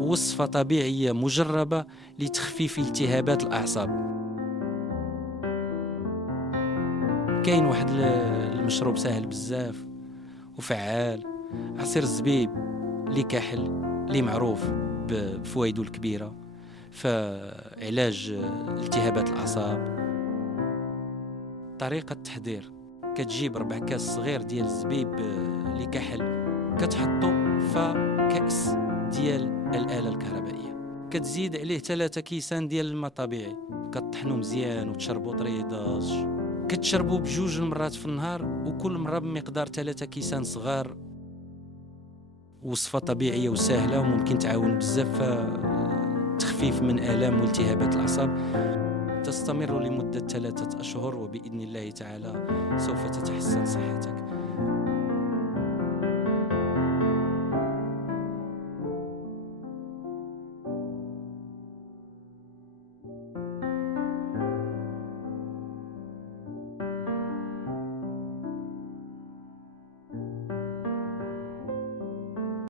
وصفة طبيعية مجربة لتخفيف التهابات الأعصاب. كاين واحد المشروب سهل بزاف وفعال، عصير الزبيب اللي كحل اللي معروف بفوائده الكبيرة فعلاج التهابات الأعصاب. طريقة التحضير: كتجيب 4 كاس صغير ديال الزبيب اللي كحل، كتحطو في كأس ديال الآلة الكهربائية، كتزيد عليه 3 كيسان ديال الماء طبيعي، كتطحنو مزيان وتشربو طريداج. كتشربو ب2 المرات في النهار، وكل مرة بمقدار 3 كيسان صغار. وصفة طبيعية وسهلة وممكن تعاون بزاف تخفيف من آلام والتهابات الأعصاب. تستمر لمدة 3 أشهر، وبإذن الله تعالى سوف تتحسن صحتك.